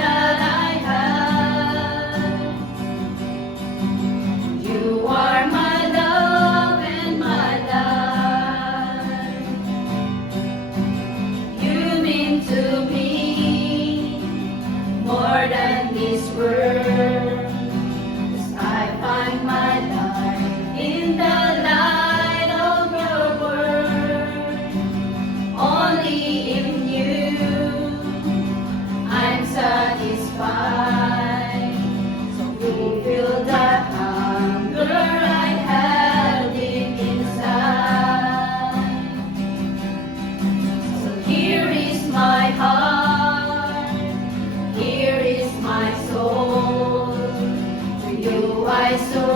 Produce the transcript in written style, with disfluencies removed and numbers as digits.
that I have. You are my love and my life. You mean to me more than this world. 'Cause I find my life in the light of your word. Only in you I'm satisfied. So fulfill that hunger I have deep inside. So here is my heart, here is my soul. To you I surrender.